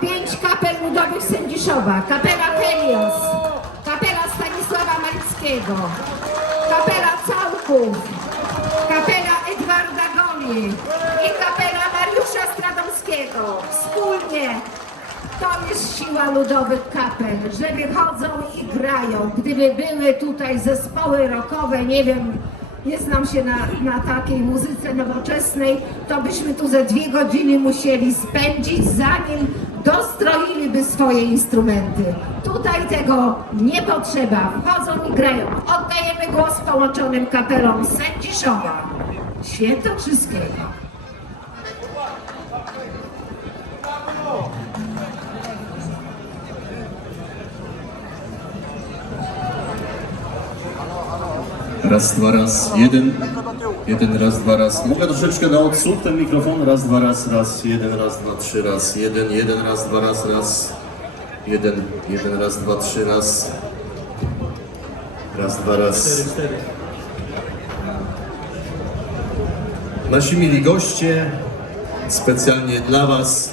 pięć kapel ludowych Sędziszowa, kapela Helios, kapela Stanisława Malickiego, kapela Całków, kapela Edwarda Goli. I kapela Mariusza Stradomskiego. Wspólnie. To jest siła ludowych kapel, że wychodzą i grają. Gdyby były tutaj zespoły rockowe, nie wiem, nie znam się na, na takiej muzyce nowoczesnej, to byśmy tu ze dwie godziny musieli spędzić, zanim dostroiliby swoje instrumenty. Tutaj tego nie potrzeba. Wchodzą i grają. Oddajemy głos połączonym kapelom Sędziszowa, Świętokrzyskiego. Raz, dwa, raz, jeden. Jeden, raz, dwa, raz. Mogę troszeczkę na odsłuch ten mikrofon? Raz, dwa, raz, raz, jeden, raz, dwa, trzy, raz, jeden, jeden, raz, dwa, raz, raz. Jeden, jeden, raz, dwa, trzy, raz. Raz, dwa, raz. Nasi mili goście, specjalnie dla Was,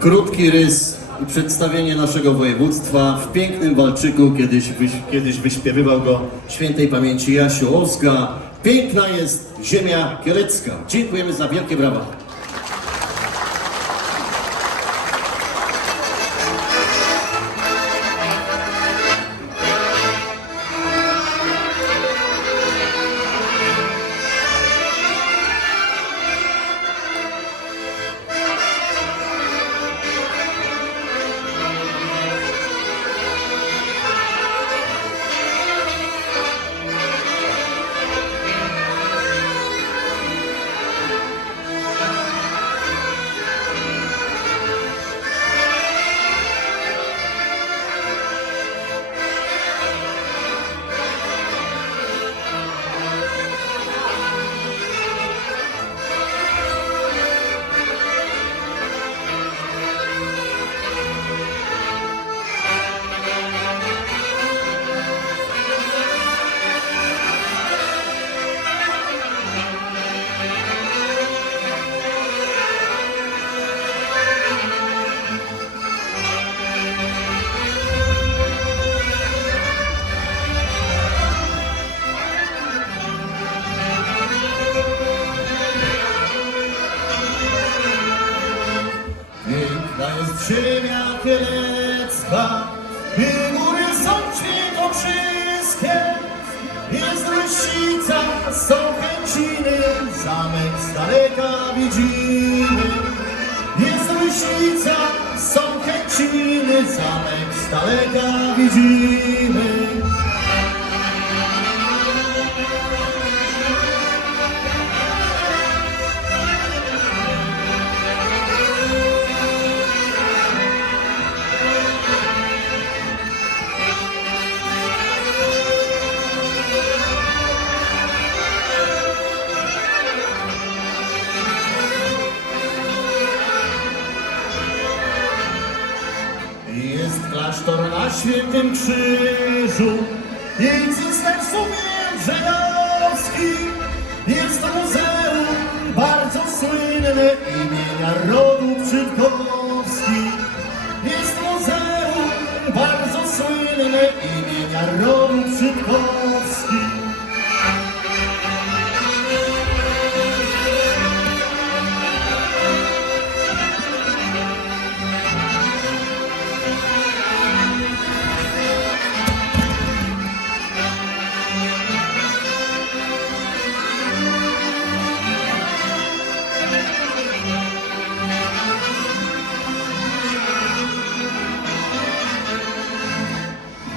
krótki rys i przedstawienie naszego województwa w pięknym walczyku, kiedyś, wyś, kiedyś wyśpiewywał go świętej pamięci Jasiu Oska. Piękna jest ziemia kielecka. Dziękujemy za wielkie brawa. Kielecka i góry są świętokrzyskie. Jest Rysica, są Chęciny, zamek z daleka widzimy. Jest Rysica, są Chęciny, zamek z daleka widzimy. Klasztor na Świętym Krzyżu i cyster żydowski. Jest to muzeum bardzo słynne imienia rodu Brzydkowski. Jest muzeum bardzo słynne imienia rodu Brzydkowski.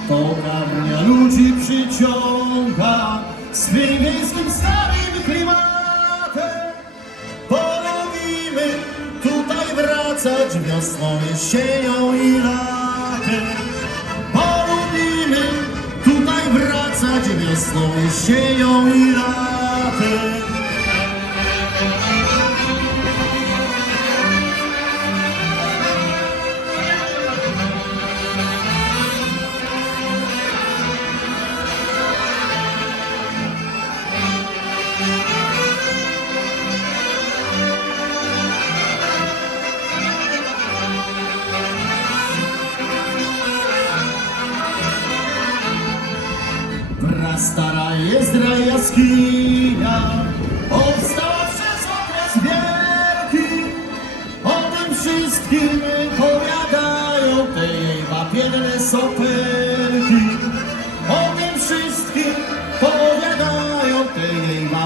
Pogarnia ludzi przyciąga swym wiejskim starym klimatem. Polubimy tutaj wracać wiosną, jesienią i latem. Polubimy tutaj wracać wiosną, jesienią i latem.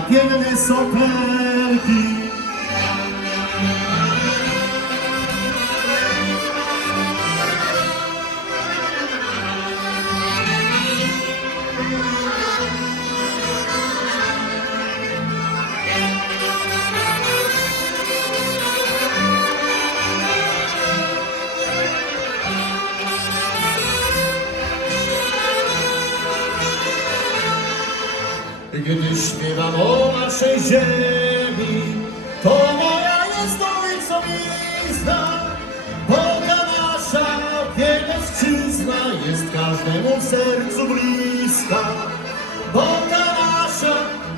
tienen esos perdidos. Gdy śpiewam o naszej ziemi, to moja jest ojcowizna. Boga nasza pielęgczyzna jest każdemu w sercu bliska. Boga nasza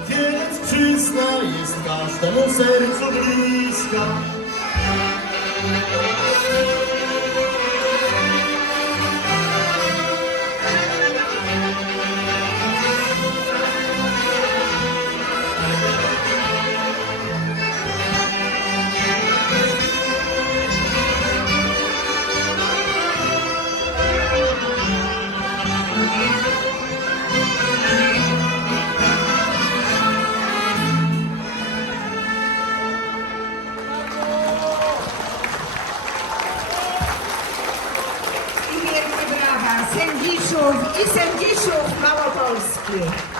pielęgczyzna jest każdemu w sercu bliska. Sędziszów i sędziszów Małopolski.